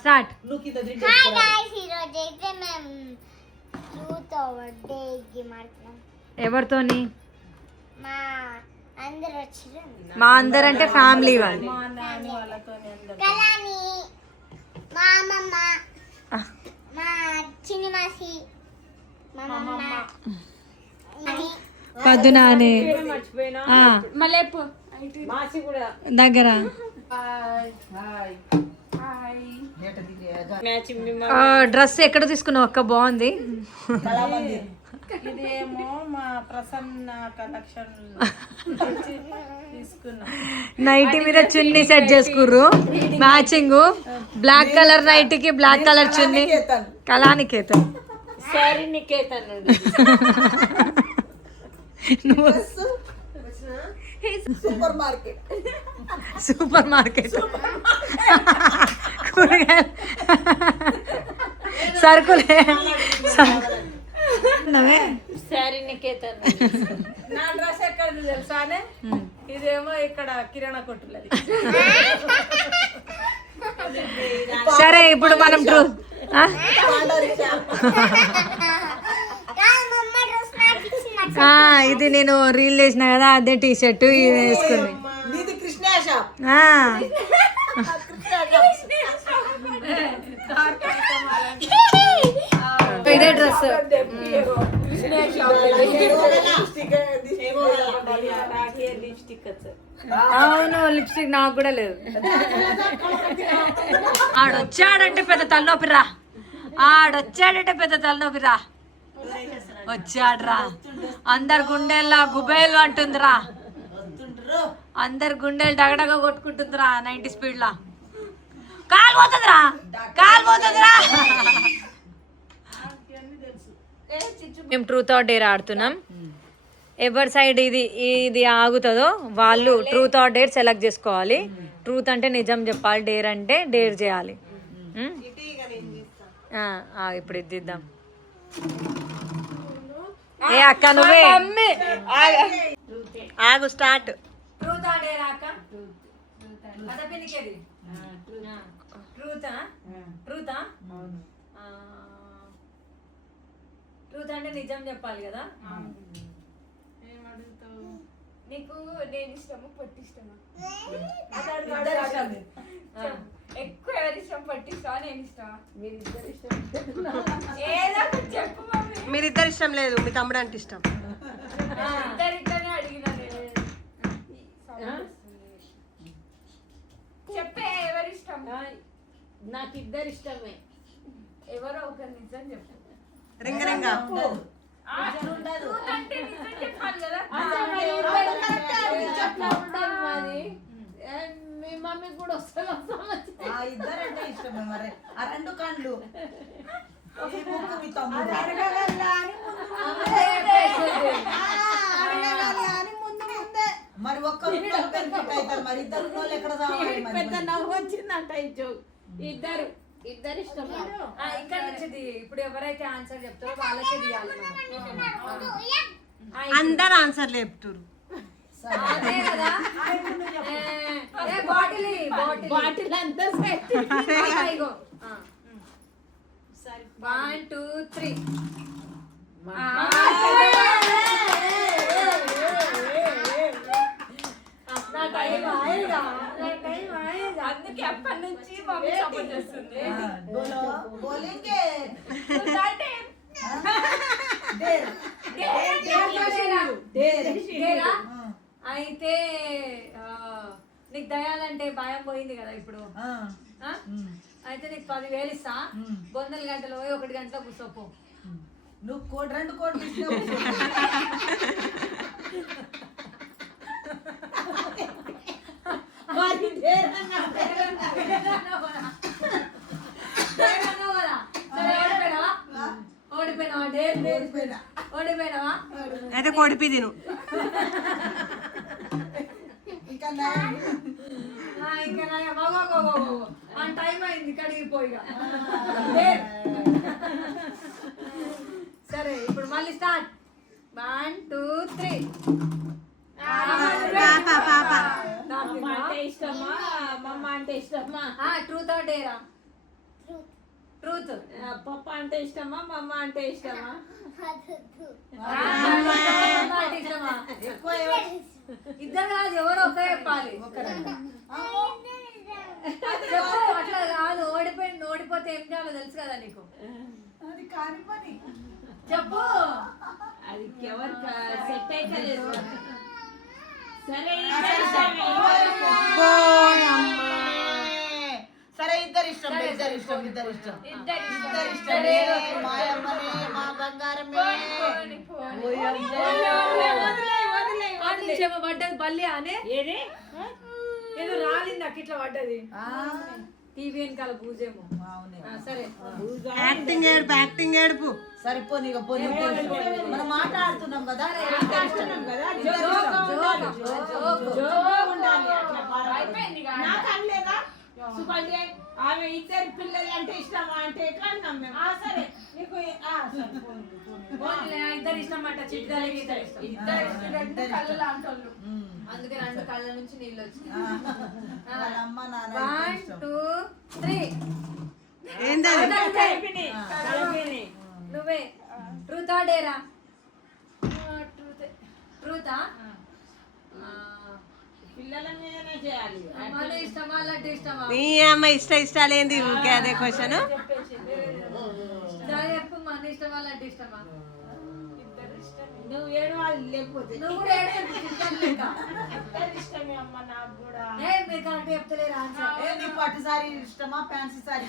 Start. Hi guys, ఈ రోజు అయితే మేము ట్రూత్ ఓవర్ డే గేమ్ ఆడుతున్నాం. ఎవరితోని? మా అందరు వచ్చారు. మా అందరంటే ఫ్యామిలీ వాళ్ళు. కలాని, మా అమ్మమ్మ, మా చిన్ని మాసి, మా అమ్మమ్మ, పద్దునానే దగ్గర డ్రెస్ ఎక్కడ తీసుకున్నావు అక్క? బాగుంది. ఇదేమో మా ప్రసన్న కలెక్షన్ తీసుకున్నా. నైటీ మీద చున్నీ సెట్ చేసుకుర్రు, మ్యాచింగ్ బ్లాక్ కలర్ నైటీకి black colour chunni. Kalaniketan Sari Niketan super market కూరగాయలు సరుకులే. సారీ నికేతన్. నా డ్రెస్ ఎక్కడ తెలుసానే? ఇదేమో ఇక్కడ కిరాణా కొట్టులది. సరే ఇప్పుడు మనం ఇది నేను రీల్ చేసిన కదా, అదే టీ షర్ట్ ఇది వేసుకుంది. ఇదే డ్రెస్. అవును, లిప్స్టిక్ నాకు కూడా లేదు. ఆడొచ్చాడంటే పెద్ద తలనొప్పిరా, వచ్చాడ్రా. అందరు గుండెల్లో గుబేలు అంటుందిరా, అందరు గుండెలు డగడగ కొట్టుకుంటుందిరా 90 స్పీడ్ లా. కాలు పోతుందిరా. మేము ట్రూత్ ఆర్ డేర్ ఆడుతున్నాం. ఎవరి సైడ్ ఇది ఆగుతుందో వాళ్ళు ట్రూత్ ఆర్ డేర్ సెలెక్ట్ చేసుకోవాలి. ట్రూత్ అంటే నిజం చెప్పాలి, డేర్ అంటే డేర్ చేయాలి. ఇప్పుడు ఇది ఇద్దాం. ఏ అక్క నువ్వే ఆగు. స్టార్ట్. ట్రూత్ ఆర్ డేర్ అక్క? ట్రూత్ అంటే నిజం చెప్పాలి కదా. నీకు నేను ఇష్టము పొట్టి ఇష్టమా? ఎక్కువ ఎవరి ఇష్టం, పొట్టి ఇష్టమా నేను ఇష్టమా? ఏదో చెప్పు మమ్మీ. మీరిద్దరు ఇష్టం లేదు, మీ తమ్ముడు అంటే ఇష్టం. ఇద్దరిద్దరిని అడిగినా నేను. చెప్పే ఎవరి ఇష్టం? నాకు ఇద్దరు ఇష్టమే. ఎవరో ఒకరు నిజం చెప్పు. రింగ మీ మమ్మీ కూడా వస్తుంది. ఇద్దరంటే ఇష్టమే. మరి ఆ రెండు కండ్లు మరి ఒక్కరు మరి ఇద్దరు ఎక్కడ పెద్ద నవ్వు వచ్చిందంట. ఇద్దరు ఇష్టం. ఇక్కడ నుంచి ఇప్పుడు ఎవరైతే ఆన్సర్ చెప్తారో వాళ్ళకే తీయాలి. అందరు ఆన్సర్ చెప్తారు. అదే కదా. బాటిల్ అంతా 1 2 3. అందుకే అప్పటి నుంచి మమ్మీ సపోర్ట్ చేస్తుంది. అయితే నీకు దయాలంటే భయం పోయింది కదా ఇప్పుడు. అయితే నీకు 10,000 ఇస్తా. 2 గంటలు పోయి 1 గంటలో కూర్చోపో. నువ్వు 2 కోట్లు ఓడిపోయినావా? అయితే కోడిపి తిను. ఇంకా టైం అయింది కడిగిపోయిగా. సరే ఇప్పుడు మళ్ళీ స్టార్ట్. 1 2 3. ఇష్టమా మమ్మ అంటే ఇష్టమా? Truth or dare? ట్రూత్. పప్ప అంటే ఇష్టమా మమ్మ అంటే ఇష్టమా? ఇష్టమా? ఎక్కువ ఎవరు? ఇద్దరు కాదు, ఎవరో ఒకరే చెప్పాలి. చెప్పు, అట్లా కాదు. ఓడిపోతే ఏం చేయాలో తెలుసు కదా నీకు. అది కాని పని. చెప్పు. అది ఎవరు సెట్ అయితే లేదు. సరే సరే ఇద్దరు ఇష్టం. మాయమ్మనే మా బంగారమే. పడ్డది బల్లి అనే ఏదే ఏదో రాలింది నాకు ఇట్లా పడ్డది. టీవీ వెనకాల పూజేమో. సరే యాక్టింగ్ ఏడుపు సరిపోని. ఇక పోనీ మనం మాట్లాడుతున్నాం కదా. నాకు అనలేదా సుకన్య ఆమె ఇద్దరు పిల్లలు అంటే ఇష్టమా అంటే ఎట్లా అన్నాం మేము? సరే నీకు ఇద్దరు ఇష్టం అంట. చిట్టాలకి ఇద్దరు ఇష్టం. ఇద్దరు కళ్ళు లాంటి వాళ్ళు. అందుకే 2 కళ్ళ నుంచి నీళ్ళు వచ్చినాయి. వాళ్ళ అమ్మ నాన్న 1 2 3. నువ్వే ట్రూతా డేరా? ట్రూతా? పిల్లల మీదనే చేయాలి. మన ఇష్టమా అలాంటి ఇష్టమా? నీ అమ్మ ఇష్టాలేంది ఊరికే అదే క్వశ్చన్. చెప్పు, మన ఇష్టమా అలాంటి ఇష్టమా? నువ్వు ఏడవాలి లేకపోతే నువ్వు కూడా ఇద్దరు ఇష్టమే అమ్మ నాకు కూడా. మీరు కరెక్ట్ చెప్తలేరు ఆన్సర్. నీ పట్టు సారీ ఇష్టమా ఫ్యాన్సీ సారీ?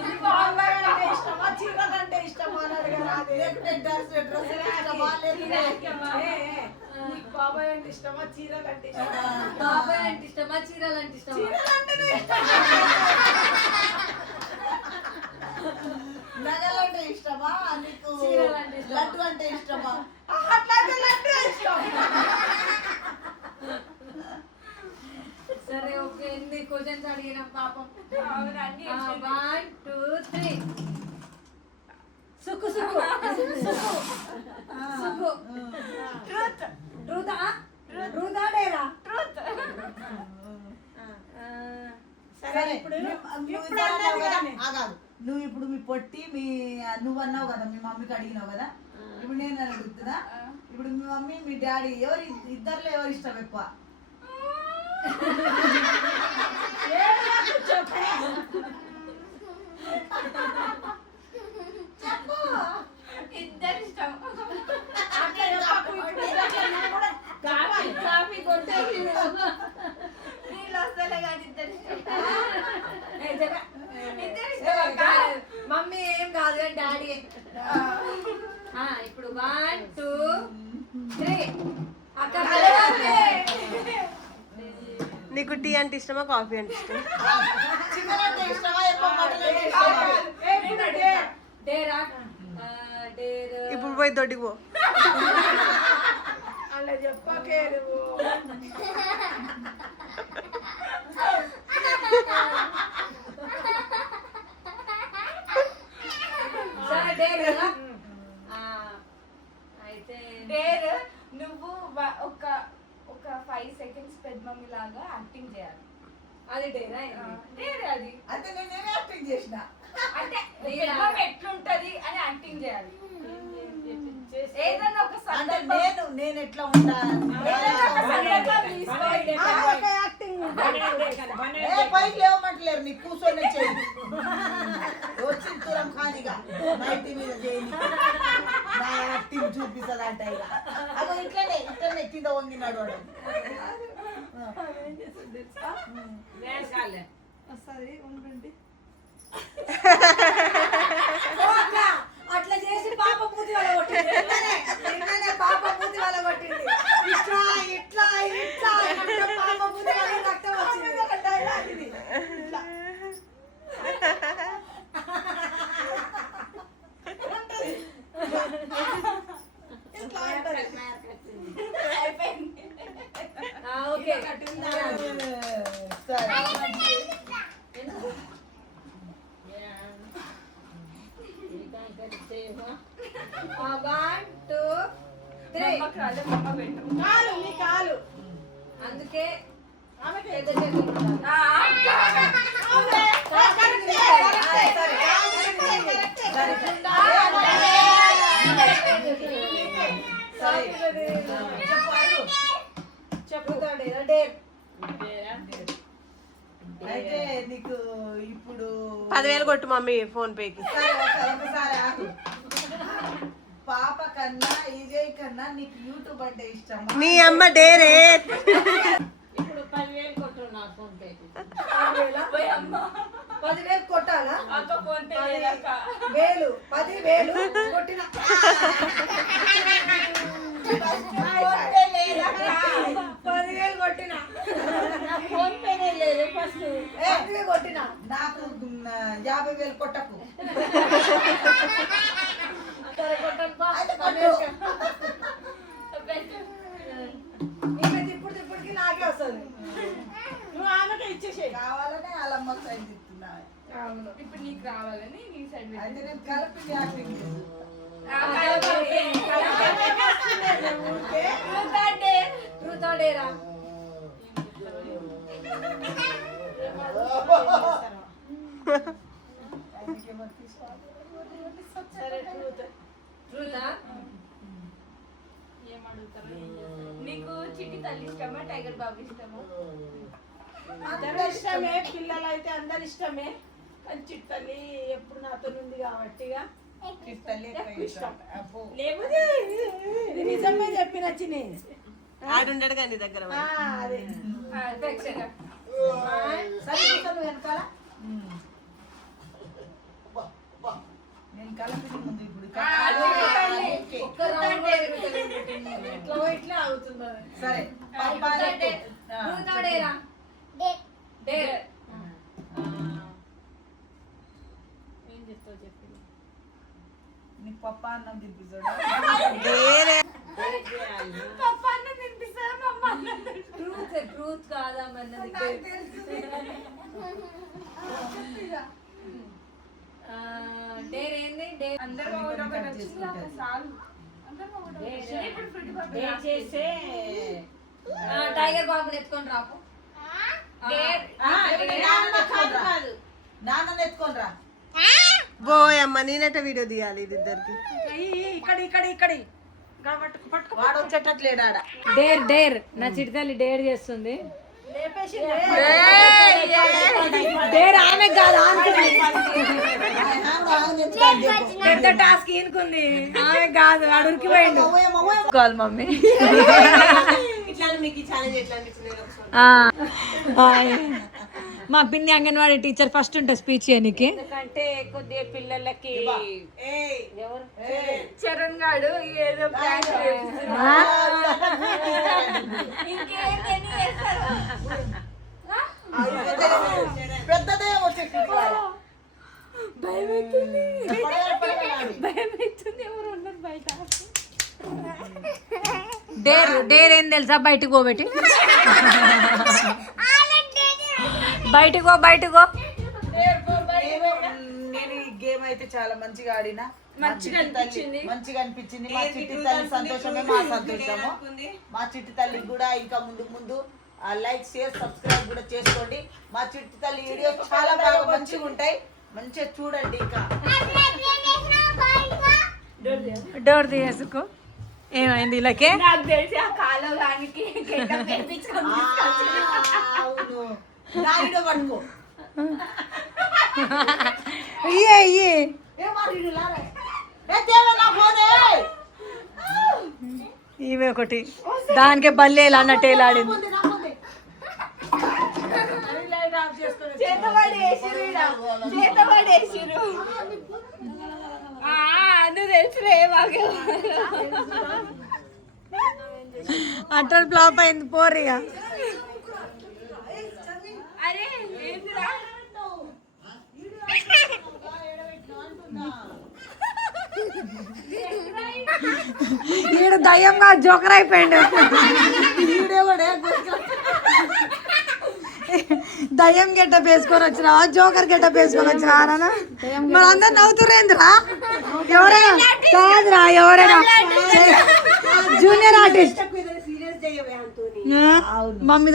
ఇది బాబాయ్ అంటే ఇష్టమా చీరలు అంటే ఇష్టమా అని అడగరా? లేకుంటే డ్రెస్ ఇష్టమా? నీకు బాబాయ్ అంటే ఇష్టమా చీరలు అంటే ఇష్టమా? బాబాయ్ అంటే ఇష్టమా చీరలు అంటే ఇష్టమా? నగలంటే ఇష్టమా నీకు? లడ్డు అంటే ఇష్టమా? అట్లా లడ్డు ఇష్టం. సరే ఓకే. ఎన్ని క్వశ్చన్స్ అడిగిన పాపం. అవునండి. 1 2 3. సుకు ట్రూతా డేరా? సరే నువ్వు ఇప్పుడు మీ పొట్టి నువ్వు అన్నావు కదా, మీ మమ్మీకి అడిగినావు కదా. ఇప్పుడు నేను అడుగుతున్నా. ఇప్పుడు మీ మమ్మీ మీ డాడీ ఇద్దరిలో ఎవరు ఇష్టం ఎక్కువ? ఇద్దరు ఇష్టం. కాఫీ కొట్టేసి నీళ్ళు వస్తలే కానీ ఇద్దరు ఇష్టం. మమ్మీ ఏం కాదు కానీ డాడీ. ఇప్పుడు 1 2 3. అక్కడ నీకు టీ అంటే ఇష్టమా కాఫీ అంటే ఇష్టమా? చికెన్ అంటే ఇష్టమా ఎక్కువ? మటన్ అంటే ఇష్టమా? డేరా? ఇప్పుడు పోయి దొడ్డికి పో. అలా చెప్పకే నువ్వు. సరే డేర్ కదా. అయితే డేర్ నువ్వు ఒక 5 seconds పెద్ద మమ్మీ లాగా యాక్టింగ్ చేయాలి. అది డేరా? డేర్ అది అయితే నేనే యాక్టింగ్ చేసిన. అంటే పెద్ద మమ్మీ ఎట్లుంటది అని యాక్టింగ్ చేయాలి. ఏదైనా ఒక అంటే సందర్భం నేను ఎట్లా ఉంటాను? పైకి లేవమంటలేరు, నీకు కూర్చొని చేయి. వచ్చి తురం ఖాళీగా నైట్ మీద చేయని నా యాక్టింగ్ చూపిస్తుంది అంట. ఇక అదో ఇట్లనే కింద వంగినాడు వాడు. అట్లా చేసి పాప పూతి వాళ్ళ కొట్టింది. పాప పూతి వాళ్ళ కొట్టింది. ఇట్లా ఇట్లా ఇట్లా పాప పూతి వాళ్ళ రక్తం వచ్చింది. ఓకే సరే 1 2 3. కాలు నీ కాలు అందుకే ఆమె పెద్ద చేతులు ఉండాలి. అయితే నీకు ఇప్పుడు 10,000 కొట్టు మమ్మీ ఫోన్ పేకి. ఒకసారి ఆగు. పాప కన్నా ఈజయ్ కన్నా నీకు యూట్యూబ్ అంటే ఇష్టమా? నీ అమ్మ డేరే. ఇప్పుడు 10,000 కొట్టు నా ఫోన్ పే 10,000 కొట్టాలా? అక్క ఫోన్ పే లేదక్క. 10,000 కొట్టిన 10,000 కొట్టిన ఫోన్ పే లేదు ఫస్ట్ కొట్టిన నాకు 50,000 కొట్టకు. అయితే కొట్టు. నీకు ఇప్పటికి నాకే వస్తుంది. నువ్వు ఆమెకే ఇచ్చేసేయ్. కావాలనే వాళ్ళమ్మ సైడ్ తిప్పుతున్నా. అవును. ఇప్పుడు నీకు రావాలని నీ సైడ్ అయితే నేను కలిపి యాక్టింగ్ చేస్తాను. ట్రూత్ ఆర్ డేరా? ట్రూతా? ఏమడుగుతారో ఏం చేస్తారో. నీకు చిట్టి తల్లి ఇష్టమా టైగర్ బాబు ఇష్టమా? అందరూ ఇష్టమే, పిల్లలు అయితే అందరు ఇష్టమే. కానీ చిట్టల్లి ఎప్పుడు నాతో ఉంది కాబట్టి ఇక చిట్టలే ఎక్కువ ఇష్టం. లేకపోతే ఇది నిజమే చెప్పిన చిన్ని. ఆడుండడు కానీ నీ దగ్గర మరి. అదే సరే కూర్చోను వెనకాల. నేను కలిపి ముందు ఇప్పుడు ఇట్లా ఇట్లా అవుతుంది. సరే ట్రూత్ ఆర్ డేరా? డేర్. ఏం చెప్తావు చెప్పి. నీ పప్ప అన్నం తినిపిస్తాడు. డేరే. పప్పా అన్నం తినిపిస్తారా మమ్మ అన్నం తినిపిస్తారా? ట్రూత్ కాదా మన్నది? డేర్ ఏంది? డేర్ అందరూ ఒకటి వచ్చింది అక్క చాలు. అందరూ ఒకటి వచ్చింది. ఇప్పుడు ఫ్రిడ్జ్ బాబు ఏం చేస్తే టైగర్ బాబుని ఎత్తుకొని రాపు. నాన్న ఎత్తుకొని రా. బోయమ్మ నేనట వీడియో తీయాలి ఇది ఇద్దరికి. ఇక్కడ వాడు వచ్చేటట్లేడు ఆడ. Dare dare. నా చిటితల్లి డేర్ చేస్తుంది. డేర్ ఆమె కాదు, పెద్ద టాస్క్ ఈనుకుంది. ఆమె కాదు, వాడు ఉరికిపోయిండు. Call mummy. ఇట్లా మీకు ఈ ఛాలెంజ్ ఎట్లా అనిపించింది ఒకసారి? మా పిన్ని అంగన్వాడీ టీచర్ ఫస్ట్ ఉంటుంది స్పీచ్ చేయడానికి. ఎందుకంటే కొద్దిగా పిల్లలకి చరణ్ గాడు ఏదో ప్లాన్ ఇంకేంటని చేస్తారు. పెద్దదే వచ్చేసింది. భయం అవుతుంది, భయం అవుతుంది. ఎవరు ఉన్నారు బయట? డేర్ డేర్ ఏం తెలుసా? బయటకు పోబెట్టి బయటకు పో, బయటకు పో. నేను ఈ గేమ్ అయితే చాలా మంచిగా ఆడినా. మంచిగా అనిపించింది. మంచిగా అనిపించింది. మా చిట్టి తల్లి సంతోషమే మా సంతోషము. మా చిట్టి తల్లికి కూడా ఇంకా ముందు ముందు లైక్ షేర్ సబ్స్క్రైబ్ కూడా చేసుకోండి. మా చిట్టి తల్లి వీడియోస్ చాలా బాగా మంచిగా ఉంటాయి. మంచిగా చూడండి. ఇంకా డోర్ తీసుకో. ఏమైంది ఇలాకే? నాకు తెలిసి ఆ కాలవానికి తెప్పించుకొని అవును, నా వీడియో పట్టుకో. అయ్యే అయ్యే. ఈమె ఒకటి దానికే బల్లేలా అన్నట్టు ఏలాడింది. చేతబడి వేసిరు చేతబడి వేసిరు. నువ్వు తెలుసులే మాకు. అటల్ ఫ్లాప్ అయింది పోరిగా. అరే ఏంటిరా? ఈడ దయ్యంగా జోకర్ అయిపోయిండు. దయ్యం గెట్టప్ వేసుకొని వచ్చినావా, జోకర్ గెట్టప్ వేసుకొని వచ్చినావా? మరి అందరు నవ్వుతురేంద్రా? ఎవరైనా కాదురా, ఎవరైనా జూనియర్ ఆర్టిస్ట్ మమ్మీ